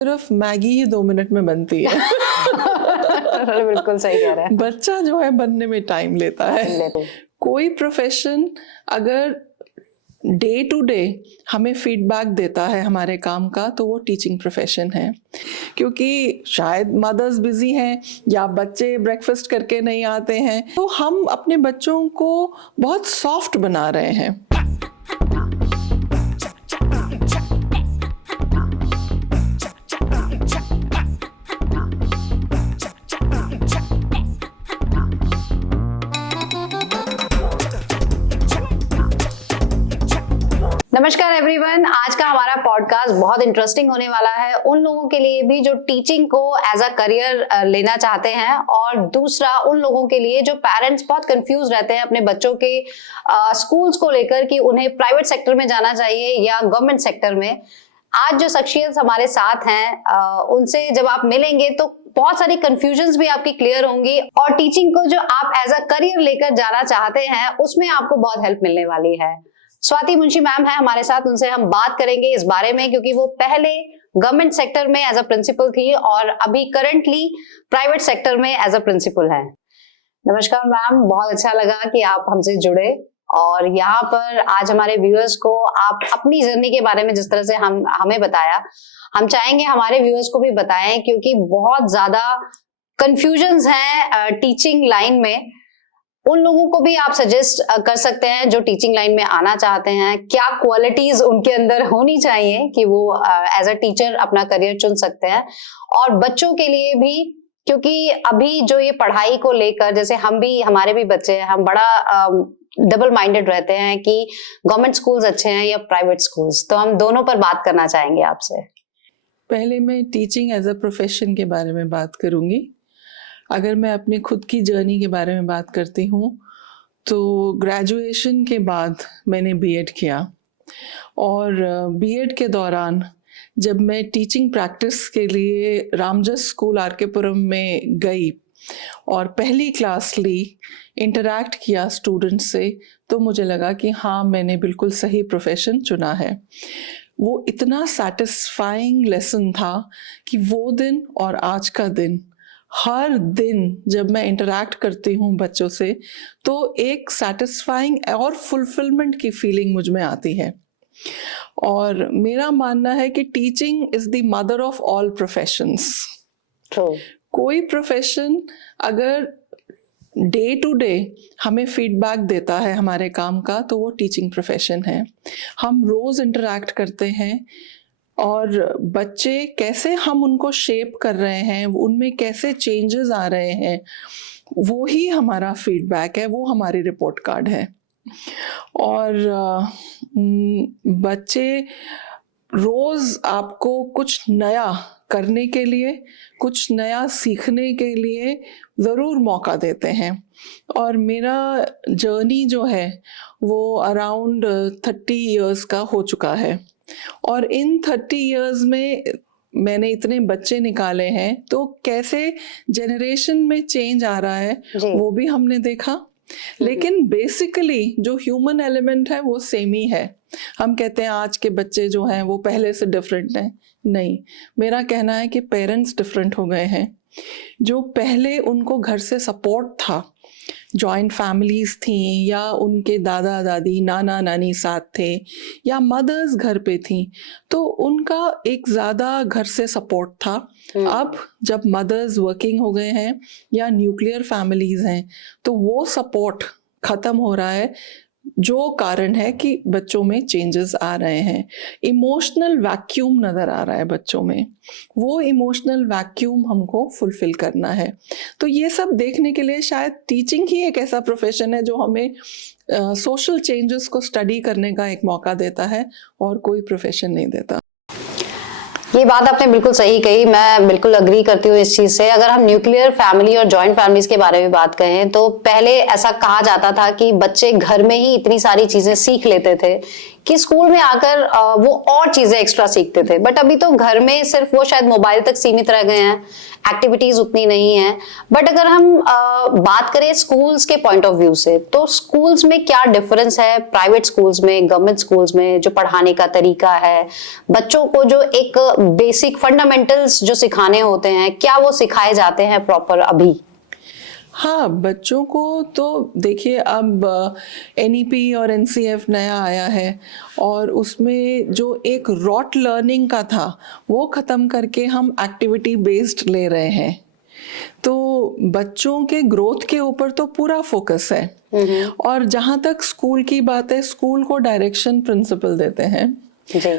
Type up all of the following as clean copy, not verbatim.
सिर्फ मैगी ही 2 मिनट में बनती है। बिल्कुल सही कह रहे हैं। बच्चा जो है बनने में टाइम लेता है। कोई प्रोफेशन अगर डे टू डे हमें फीडबैक देता है हमारे काम का, तो वो टीचिंग प्रोफेशन है। क्योंकि शायद मदर्स बिजी हैं या बच्चे ब्रेकफास्ट करके नहीं आते हैं, तो हम अपने बच्चों को बहुत सॉफ्ट बना रहे हैं। नमस्कार एवरीवन, आज का हमारा पॉडकास्ट बहुत इंटरेस्टिंग होने वाला है उन लोगों के लिए भी जो टीचिंग को एज अ करियर लेना चाहते हैं, और दूसरा उन लोगों के लिए जो पेरेंट्स बहुत कंफ्यूज रहते हैं अपने बच्चों के स्कूल्स को लेकर कि उन्हें प्राइवेट सेक्टर में जाना चाहिए या गवर्नमेंट सेक्टर में। आज जो शख्सियत हमारे साथ हैं उनसे जब आप मिलेंगे तो बहुत सारी कंफ्यूजन्स भी आपकी क्लियर होंगी, और टीचिंग को जो आप एज अ करियर लेकर जाना चाहते हैं उसमें आपको बहुत हेल्प मिलने वाली है। स्वाति मुंशी मैम है हमारे साथ, उनसे हम बात करेंगे इस बारे में, क्योंकि वो पहले गवर्नमेंट सेक्टर में एज अ प्रिंसिपल थी और अभी करंटली प्राइवेट सेक्टर में एज अ प्रिंसिपल है। नमस्कार मैम, बहुत अच्छा लगा कि आप हमसे जुड़े और यहाँ पर आज हमारे व्यूअर्स को आप अपनी जर्नी के बारे में जिस तरह से हमें बताया, हम चाहेंगे हमारे व्यूअर्स को भी बताएं, क्योंकि बहुत ज्यादा कंफ्यूजन्स हैं टीचिंग लाइन में। उन लोगों को भी आप सजेस्ट कर सकते हैं जो टीचिंग लाइन में आना चाहते हैं, क्या क्वालिटीज उनके अंदर होनी चाहिए कि वो एज अ टीचर अपना करियर चुन सकते हैं। और बच्चों के लिए भी, क्योंकि अभी जो ये पढ़ाई को लेकर, जैसे हमारे भी बच्चे हैं, हम बड़ा डबल माइंडेड रहते हैं कि गवर्नमेंट स्कूल्स अच्छे हैं या प्राइवेट स्कूल्स, तो हम दोनों पर बात करना चाहेंगे आपसे। पहले मैं टीचिंग एज अ प्रोफेशन के बारे में बात करूंगी। अगर मैं अपनी खुद की जर्नी के बारे में बात करती हूँ तो ग्रेजुएशन के बाद मैंने बीएड किया, और बीएड के दौरान जब मैं टीचिंग प्रैक्टिस के लिए रामजस स्कूल आरकेपुरम में गई और पहली क्लास ली, इंटरैक्ट किया स्टूडेंट से, तो मुझे लगा कि हाँ, मैंने बिल्कुल सही प्रोफेशन चुना है। वो इतना सेटिस्फाइंग लेसन था कि वो दिन और आज का दिन, हर दिन जब मैं इंटरैक्ट करती हूँ बच्चों से, तो एक सेटिस्फाइंग और फुलफिलमेंट की फीलिंग मुझ में आती है। और मेरा मानना है कि teaching is the mother of all professions. कोई प्रोफेशन अगर डे टू डे हमें फीडबैक देता है हमारे काम का, तो वो टीचिंग प्रोफेशन है। हम रोज इंटरैक्ट करते हैं और बच्चे कैसे हम उनको शेप कर रहे हैं, उनमें कैसे चेंजेस आ रहे हैं, वो ही हमारा फीडबैक है, वो हमारी रिपोर्ट कार्ड है। और बच्चे रोज़ आपको कुछ नया करने के लिए, कुछ नया सीखने के लिए ज़रूर मौका देते हैं। और मेरा जर्नी जो है वो अराउंड 30 इयर्स का हो चुका है, और इन 30 इयर्स में मैंने इतने बच्चे निकाले हैं, तो कैसे जनरेशन में चेंज आ रहा है वो भी हमने देखा। लेकिन बेसिकली जो ह्यूमन एलिमेंट है वो सेम ही है। हम कहते हैं आज के बच्चे जो हैं वो पहले से डिफरेंट हैं, नहीं, मेरा कहना है कि पेरेंट्स डिफरेंट हो गए हैं। जो पहले उनको घर से सपोर्ट था, जॉइंट फैमिलीज थी, या उनके दादा दादी नाना नानी साथ थे, या मदर्स घर पे थी, तो उनका एक ज़्यादा घर से सपोर्ट था। अब जब मदर्स वर्किंग हो गए हैं या न्यूक्लियर फैमिलीज हैं, तो वो सपोर्ट ख़त्म हो रहा है, जो कारण है कि बच्चों में चेंजेस आ रहे हैं। इमोशनल वैक्यूम नज़र आ रहा है बच्चों में, वो इमोशनल वैक्यूम हमको फुलफिल करना है। तो ये सब देखने के लिए शायद टीचिंग ही एक ऐसा प्रोफेशन है जो हमें सोशल चेंजेस को स्टडी करने का एक मौका देता है, और कोई प्रोफेशन नहीं देता। ये बात आपने बिल्कुल सही कही, मैं बिल्कुल अग्री करती हूँ इस चीज से। अगर हम न्यूक्लियर फैमिली और जॉइंट फैमिलीज के बारे में बात करें तो पहले ऐसा कहा जाता था कि बच्चे घर में ही इतनी सारी चीजें सीख लेते थे कि स्कूल में आकर वो और चीजें एक्स्ट्रा सीखते थे, बट अभी तो घर में सिर्फ वो शायद मोबाइल तक सीमित रह गए हैं, एक्टिविटीज उतनी नहीं है। बट अगर हम बात करें स्कूल्स के पॉइंट ऑफ व्यू से, तो स्कूल्स में क्या डिफरेंस है प्राइवेट स्कूल्स में, गवर्नमेंट स्कूल्स में, जो पढ़ाने का तरीका है, बच्चों को जो एक बेसिक फंडामेंटल्स जो सिखाने होते हैं, क्या वो सिखाए जाते हैं प्रॉपर अभी? हाँ, बच्चों को तो देखिए, अब NEP और NCF नया आया है और उसमें जो एक रॉट लर्निंग का था वो ख़त्म करके हम एक्टिविटी बेस्ड ले रहे हैं। तो बच्चों के ग्रोथ के ऊपर तो पूरा फोकस है। और जहाँ तक स्कूल की बात है, स्कूल को डायरेक्शन प्रिंसिपल देते हैं।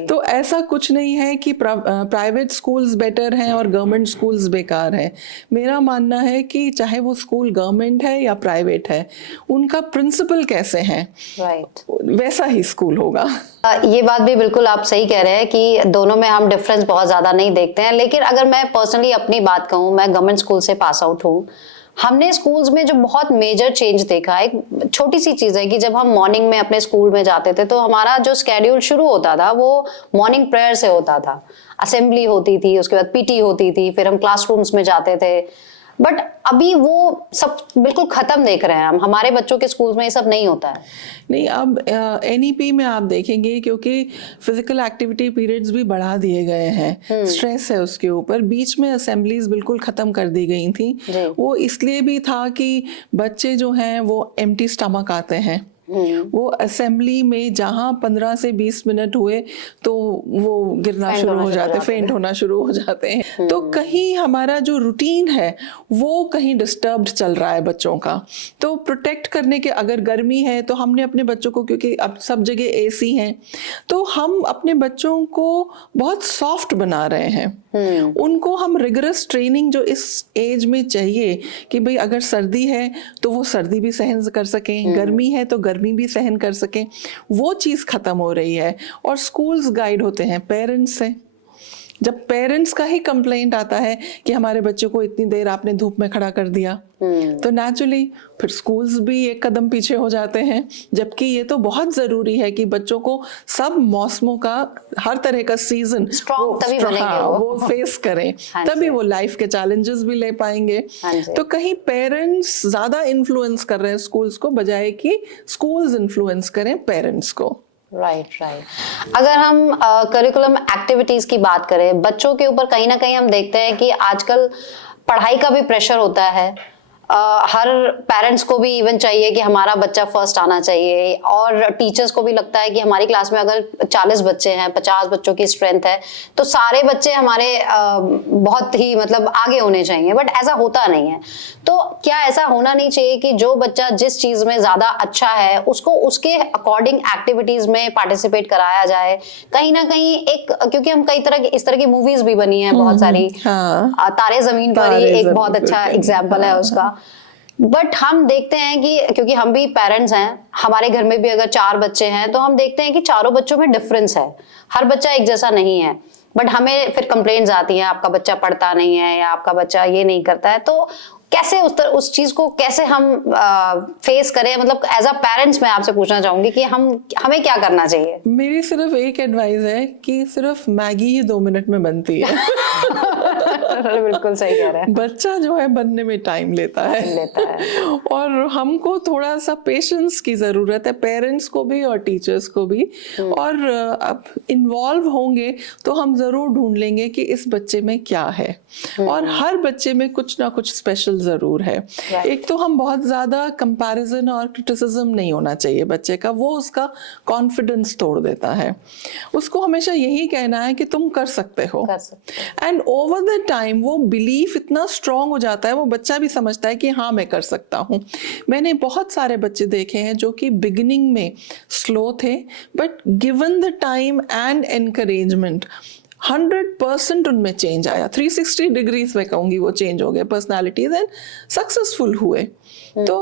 तो ऐसा कुछ नहीं है कि प्राइवेट स्कूल्स बेटर हैं और गवर्नमेंट स्कूल्स बेकार हैं। मेरा मानना है कि चाहे वो स्कूल गवर्नमेंट है या प्राइवेट है, उनका प्रिंसिपल कैसे हैं, वैसा ही स्कूल होगा। ये बात भी बिल्कुल आप सही कह रहे हैं कि दोनों में हम डिफरेंस बहुत ज्यादा नहीं देखते हैं। लेकिन अगर मैं पर्सनली अपनी बात कहूँ, मैं गवर्नमेंट स्कूल से पास आउट हूँ। हमने स्कूल्स में जो बहुत मेजर चेंज देखा, एक छोटी सी चीज है कि जब हम मॉर्निंग में अपने स्कूल में जाते थे तो हमारा जो स्केड्यूल शुरू होता था वो मॉर्निंग प्रेयर से होता था। असेंबली होती थी, उसके बाद PT होती थी, फिर हम क्लासरूम्स में जाते थे। बट अभी वो सब बिल्कुल खत्म देख रहे हैं हम। हमारे बच्चों के स्कूल में ये सब नहीं होता है। नहीं, अब NEP में आप देखेंगे, क्योंकि फिजिकल एक्टिविटी पीरियड्स भी बढ़ा दिए गए हैं, स्ट्रेस है उसके ऊपर। बीच में असेंबलीज बिल्कुल खत्म कर दी गई थी। वो इसलिए भी था कि बच्चे जो हैं वो एम्प्टी स्टमक आते हैं। वो असेंबली में जहां 15 से 20 मिनट हुए तो वो गिरना शुरू हो जाते, फेंट होना शुरू हो जाते हैं। तो कहीं हमारा जो रूटीन है वो कहीं डिस्टर्ब्ड चल रहा है बच्चों का। तो प्रोटेक्ट करने के, अगर गर्मी है तो हमने अपने बच्चों को, क्योंकि अब सब जगह AC हैं, तो हम अपने बच्चों को बहुत सॉफ्ट बना रहे हैं। उनको हम रिगरस ट्रेनिंग जो इस एज में चाहिए कि भाई अगर सर्दी है तो वो सर्दी भी सहन कर सकें, गर्मी है तो गर्मी भी सहन कर सकें, वो चीज़ खत्म हो रही है। और स्कूल्स गाइड होते हैं पेरेंट्स से। जब पेरेंट्स का ही कंप्लेंट आता है कि हमारे बच्चे को इतनी देर आपने धूप में खड़ा कर दिया, तो नेचुरली फिर स्कूल्स भी एक कदम पीछे हो जाते हैं। जबकि ये तो बहुत जरूरी है कि बच्चों को सब मौसमों का, हर तरह का सीजन वो फेस करें, तभी वो लाइफ के चैलेंजेस भी ले पाएंगे। तो कहीं पेरेंट्स ज्यादा इन्फ्लुएंस कर रहे हैं स्कूल्स को, बजाय कि स्कूल्स इन्फ्लुएंस करें पेरेंट्स को। राइट। अगर हम करिकुलम एक्टिविटीज की बात करें, बच्चों के ऊपर कहीं ना कहीं हम देखते हैं कि आजकल पढ़ाई का भी प्रेशर होता है। हर पेरेंट्स को भी इवन चाहिए कि हमारा बच्चा फर्स्ट आना चाहिए, और टीचर्स को भी लगता है कि हमारी क्लास में अगर 40 बच्चे हैं, 50 बच्चों की स्ट्रेंथ है, तो सारे बच्चे हमारे बहुत ही मतलब आगे होने चाहिए। बट ऐसा होता नहीं है। तो क्या ऐसा होना नहीं चाहिए कि जो बच्चा जिस चीज में ज्यादा अच्छा है उसको उसके अकॉर्डिंग एक्टिविटीज में पार्टिसिपेट कराया जाए? कहीं ना कहीं एक, क्योंकि हम कई तरह की इस तरह की मूवीज भी बनी है बहुत सारी, तारे जमीन पर ही एक बहुत अच्छा एग्जाम्पल है उसका। बट हम देखते हैं कि क्योंकि हम भी पेरेंट्स हैं, हमारे घर में भी अगर 4 बच्चे हैं तो हम देखते हैं कि चारों बच्चों में डिफरेंस है। हर बच्चा एक जैसा नहीं है। बट हमें फिर कंप्लेंट्स आती हैं, आपका बच्चा पढ़ता नहीं है या आपका बच्चा ये नहीं करता है। तो कैसे उस चीज को कैसे हम फेस करें? मतलब एज अ पेरेंट्स मैं आपसे पूछना चाहूंगी कि हमें क्या करना चाहिए? मेरी सिर्फ एक एडवाइस है कि सिर्फ मैगी ही 2 मिनट में बनती है। बिल्कुल सही कह रहे हैं। बच्चा जो है बनने में टाइम लेता है और हमको थोड़ा सा पेशेंस की जरूरत है, पेरेंट्स को भी और टीचर्स को भी। और अब इन्वॉल्व होंगे तो हम जरूर ढूंढ लेंगे कि इस बच्चे में क्या है। और हर बच्चे में कुछ ना कुछ स्पेशल जरूर है। एक तो हम बहुत ज्यादा कंपैरिजन और क्रिटिसिज्म नहीं होना चाहिए बच्चे का, वो उसका कॉन्फिडेंस तोड़ देता है। उसको हमेशा यही कहना है कि तुम कर सकते हो। एंड ओवर द टाइम वो बिलीफ इतना स्ट्रांग हो जाता है, वो बच्चा भी समझता है कि हाँ मैं कर सकता हूँ। मैंने बहुत सारे बच्चे देखे हैं जो कि बिगिनिंग में स्लो थे, but given the time and encouragement 100% उनमें चेंज आया। 360 डिग्रीज में कहूंगी वो चेंज हो गए, पर्सनालिटीज एंड सक्सेसफुल हुए। तो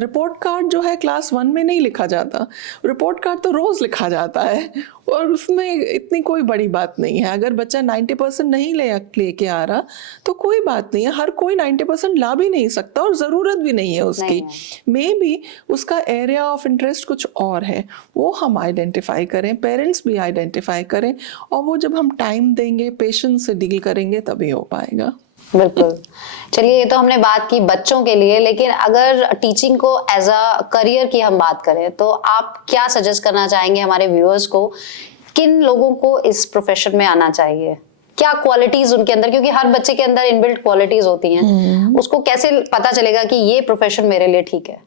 रिपोर्ट कार्ड जो है क्लास 1 में नहीं लिखा जाता, रिपोर्ट कार्ड तो रोज लिखा जाता है। और उसमें इतनी कोई बड़ी बात नहीं है। अगर बच्चा 90% नहीं लेके आ रहा तो कोई बात नहीं है, हर कोई 90% ला भी नहीं सकता और ज़रूरत भी नहीं है उसकी। मे बी उसका एरिया ऑफ इंटरेस्ट कुछ और है, वो हम आइडेंटिफाई करें, पेरेंट्स भी आइडेंटिफाई करें, और वो जब हम टाइम देंगे, पेशेंस से डील करेंगे, तभी हो पाएगा। बिल्कुल। चलिए, ये तो हमने बात की बच्चों के लिए, लेकिन अगर टीचिंग को एज अ करियर की हम बात करें तो आप क्या सजेस्ट करना चाहेंगे हमारे व्यूअर्स को? किन लोगों को इस प्रोफेशन में आना चाहिए? क्या क्वालिटीज उनके अंदर, क्योंकि हर बच्चे के अंदर इनबिल्ट क्वालिटीज होती हैं, उसको कैसे पता चलेगा कि ये प्रोफेशन मेरे लिए ठीक है?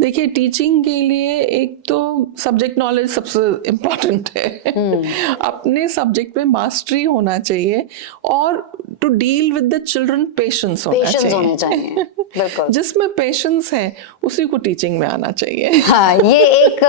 देखिए, टीचिंग के लिए एक तो सब्जेक्ट नॉलेज सबसे इम्पोर्टेंट है। अपने सब्जेक्ट में मास्टरी होना चाहिए, और to deal with the children patience होना चाहिए। बिल्कुल। जिसमें पेशेंस है उसी को टीचिंग में आना चाहिए। हाँ, ये एक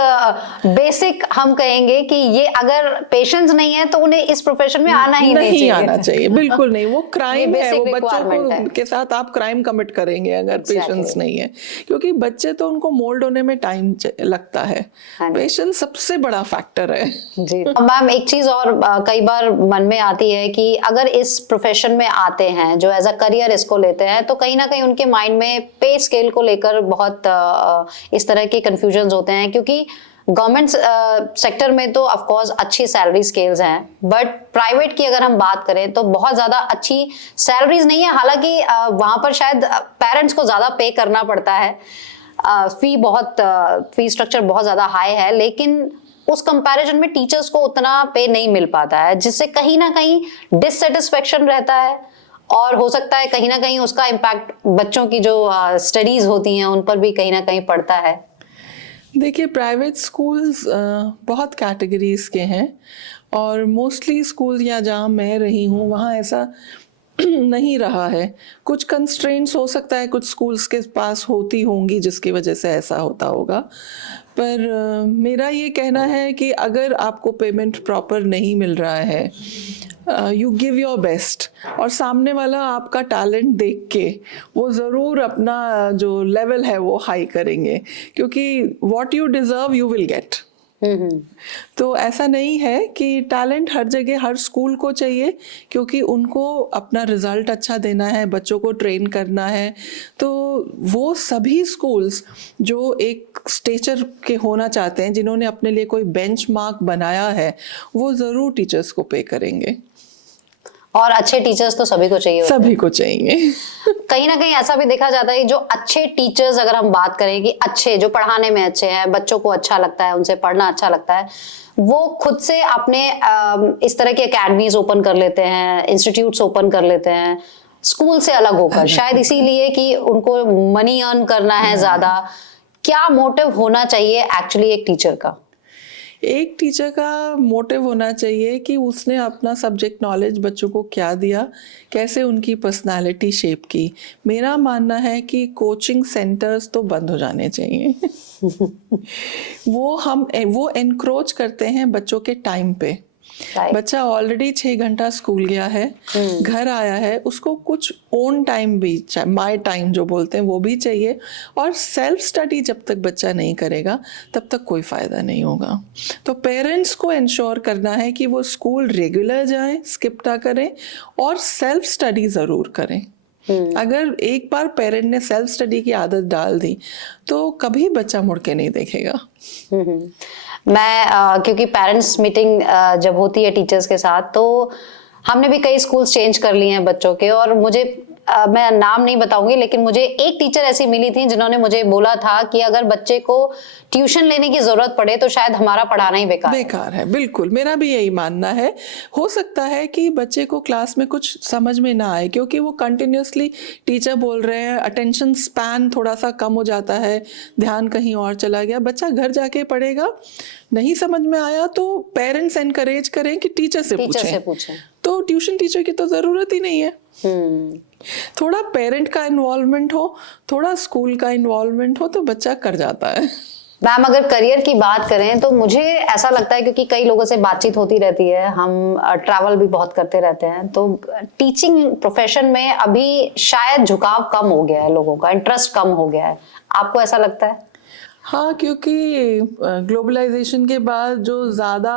बेसिक हम कहेंगे कि ये अगर पेशेंस नहीं है तो उन्हें इस प्रोफेशन में आना ही नहीं आना चाहिए। बिल्कुल नहीं, वो क्राइम है, वो बच्चों है। के साथ आप क्राइम कमिट करेंगे अगर पेशेंस नहीं है, क्योंकि बच्चे तो उनको मोल्ड होने में टाइम लगता है। पेशेंस सबसे बड़ा फैक्टर है जी। मैम, एक चीज और कई बार मन में आती है कि अगर इस प्रोफेशन में आते हैं, जो एज अ करियर इसको लेते हैं, तो कहीं ना कहीं उनके माइंड में पे स्केल को लेकर बहुत इस तरह के कंफ्यूजन्स होते हैं, क्योंकि गवर्नमेंट सेक्टर में तो ऑफ कोर्स अच्छी सैलरी स्केल्स हैं, बट प्राइवेट की अगर हम बात करें तो बहुत ज्यादा अच्छी सैलरीज नहीं है। हालांकि वहां पर शायद पेरेंट्स को ज्यादा पे करना पड़ता है, फी स्ट्रक्चर बहुत ज्यादा हाई है, लेकिन उस कंपैरिजन में टीचर्स को उतना पे नहीं मिल पाता है, जिससे कहीं ना कहीं डिससेटिस्फेक्शन रहता है, और हो सकता है कहीं ना कहीं उसका इम्पैक्ट बच्चों की जो स्टडीज होती हैं उन पर भी कहीं ना कहीं पड़ता है। देखिए, प्राइवेट स्कूल्स बहुत कैटेगरीज के हैं, और मोस्टली स्कूल या जहाँ मैं रही हूँ वहाँ ऐसा नहीं रहा है। कुछ कंस्ट्रेंट्स हो सकता है कुछ स्कूल्स के पास होती होंगी जिसकी वजह से ऐसा होता होगा, पर मेरा ये कहना है कि अगर आपको पेमेंट प्रॉपर नहीं मिल रहा है, यू गिव योर बेस्ट, और सामने वाला आपका टैलेंट देख के वो ज़रूर अपना जो लेवल है वो हाई करेंगे, क्योंकि what you deserve you will get. तो ऐसा नहीं है कि टैलेंट हर जगह हर स्कूल को चाहिए, क्योंकि उनको अपना रिजल्ट अच्छा देना है, बच्चों को ट्रेन करना है। तो वो सभी स्कूल्स जो एक स्टेचर के होना चाहते हैं, जिन्होंने अपने लिए कोई बेंचमार्क बनाया है, वो ज़रूर टीचर्स को पे करेंगे। और अच्छे टीचर्स तो सभी को चाहिए, सभी को चाहिए। कहीं ना कहीं ऐसा भी देखा जाता है कि जो अच्छे टीचर्स, अगर हम बात करें कि अच्छे जो पढ़ाने में अच्छे हैं, बच्चों को अच्छा लगता है, उनसे पढ़ना अच्छा लगता है, वो खुद से अपने इस तरह के एकेडमीज ओपन कर लेते हैं, इंस्टीट्यूट्स ओपन कर लेते हैं स्कूल से अलग होकर, शायद इसीलिए कि उनको मनी अर्न करना है ज्यादा। क्या मोटिव होना चाहिए एक्चुअली एक टीचर का? एक टीचर का मोटिव होना चाहिए कि उसने अपना सब्जेक्ट नॉलेज बच्चों को क्या दिया, कैसे उनकी पर्सनालिटी शेप की। मेरा मानना है कि कोचिंग सेंटर्स तो बंद हो जाने चाहिए। वो एनक्रोच करते हैं बच्चों के टाइम पे। बच्चा ऑलरेडी 6 घंटा स्कूल गया है, घर आया है, उसको कुछ ओन टाइम भी चाहिए, माई टाइम जो बोलते हैं वो भी चाहिए। और सेल्फ स्टडी जब तक बच्चा नहीं करेगा तब तक कोई फ़ायदा नहीं होगा। तो पेरेंट्स को इंश्योर करना है कि वो स्कूल रेगुलर जाएं, स्किप ना करें, और सेल्फ स्टडी ज़रूर करें। अगर एक बार पेरेंट ने सेल्फ स्टडी की आदत डाल दी तो कभी बच्चा मुड़ के नहीं देखेगा। मैं क्योंकि पेरेंट्स मीटिंग जब होती है टीचर्स के साथ, तो हमने भी कई स्कूल्स चेंज कर लिए हैं बच्चों के, और मुझे मैं नाम नहीं बताऊंगी, लेकिन मुझे एक टीचर ऐसी मिली थी जिन्होंने मुझे बोला था कि अगर बच्चे को ट्यूशन लेने की जरूरत पड़े तो शायद हमारा पढ़ाना ही बेकार है। बिल्कुल, मेरा भी यही मानना है। हो सकता है कि बच्चे को क्लास में कुछ समझ में ना आए, क्योंकि वो कंटिन्यूसली टीचर बोल रहे हैं, अटेंशन स्पैन थोड़ा सा कम हो जाता है, ध्यान कहीं और चला गया। बच्चा घर जाके पढ़ेगा, नहीं समझ में आया तो पेरेंट्स एनकरेज करें कि टीचर से पूछें। तो ट्यूशन टीचर की तो ज़रूरत ही नहीं है। थोड़ा पेरेंट का इन्वॉल्वमेंट हो, थोड़ा स्कूल का इन्वॉल्वमेंट हो, तो बच्चा कर जाता है। मैम, अगर करियर की बात करें तो मुझे ऐसा लगता है, क्योंकि कई लोगों से बातचीत होती रहती है, हम ट्रैवल भी बहुत करते रहते हैं, तो टीचिंग प्रोफेशन में अभी शायद झुकाव कम हो गया है, लोगों का इंटरेस्ट कम हो गया है। आपको ऐसा लगता है? हाँ, क्योंकि ग्लोबलाइजेशन के बाद जो ज़्यादा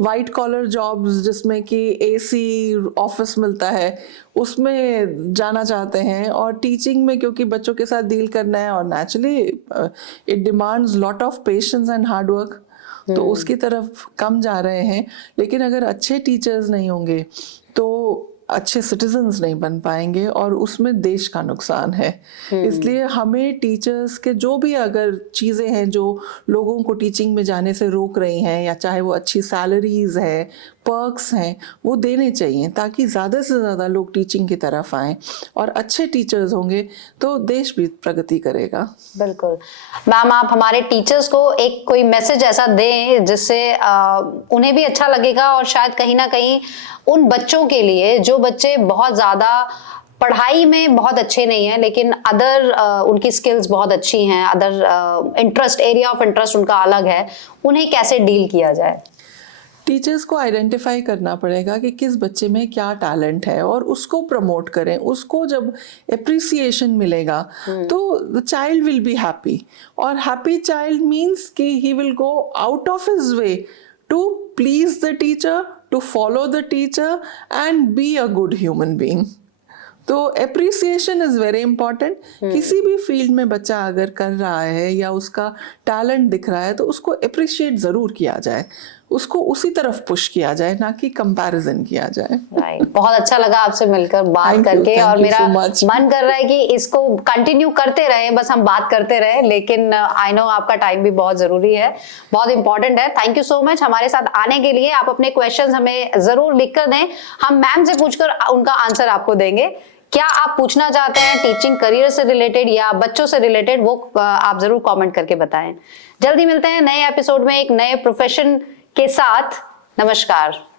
वाइट कॉलर जॉब्स जिसमें कि एसी ऑफिस मिलता है उसमें जाना चाहते हैं, और टीचिंग में क्योंकि बच्चों के साथ डील करना है और naturally it demands lot of patience and hard work, तो उसकी तरफ कम जा रहे हैं। लेकिन अगर अच्छे टीचर्स नहीं होंगे तो अच्छे सिटीजन्स नहीं बन पाएंगे और उसमें देश का नुकसान है। इसलिए हमें टीचर्स के जो भी अगर चीज़ें हैं जो लोगों को टीचिंग में जाने से रोक रही हैं, या चाहे वो अच्छी सैलरीज है, पर्क्स हैं, वो देने चाहिए ताकि ज़्यादा से ज़्यादा लोग टीचिंग की तरफ आएँ, और अच्छे टीचर्स होंगे तो देश भी प्रगति करेगा। बिल्कुल मैम, आप हमारे टीचर्स को एक कोई मैसेज ऐसा दें जिससे उन्हें भी अच्छा लगेगा, और शायद कहीं ना कहीं उन बच्चों के लिए जो बच्चे बहुत ज्यादा पढ़ाई में बहुत अच्छे नहीं हैं लेकिन अदर उनकी स्किल्स बहुत अच्छी हैं, other interest, area of interest उनका अलग है, उन्हें कैसे डील किया जाए? टीचर्स को आइडेंटिफाई करना पड़ेगा कि किस बच्चे में क्या टैलेंट है और उसको प्रमोट करें। उसको जब एप्रिसिएशन मिलेगा तो the child will be happy, और हैप्पी चाइल्ड मीन्स कि he will go out of his way to please the teacher, to follow the teacher and be a good human being. तो appreciation is very important. किसी भी field में बच्चा अगर कर रहा है या उसका टैलेंट दिख रहा है तो उसको एप्रिशिएट ज़रूर किया जाए, उसको उसी तरफ पुश किया जाए, ना कि कंपैरिजन किया जाए। राइट, बहुत अच्छा लगा आपसे मिलकर बात करके, और मेरा मन कर रहा है कि इसको कंटिन्यू करते रहे, बस हम बात करते रहे, लेकिन आई नो आपका टाइम भी बहुत जरूरी है, बहुत इंपॉर्टेंट है। थैंक यू सो मच हमारे साथ आने के लिए। आप अपने क्वेश्चंस हमें जरूर लिख कर दें, हम मैम से पूछकर उनका आंसर आपको देंगे। क्या आप पूछना चाहते हैं टीचिंग करियर से रिलेटेड या बच्चों से रिलेटेड, वो आप जरूर कमेंट करके बताएं। जल्दी मिलते हैं नए एपिसोड में एक नए प्रोफेशन के साथ। नमस्कार।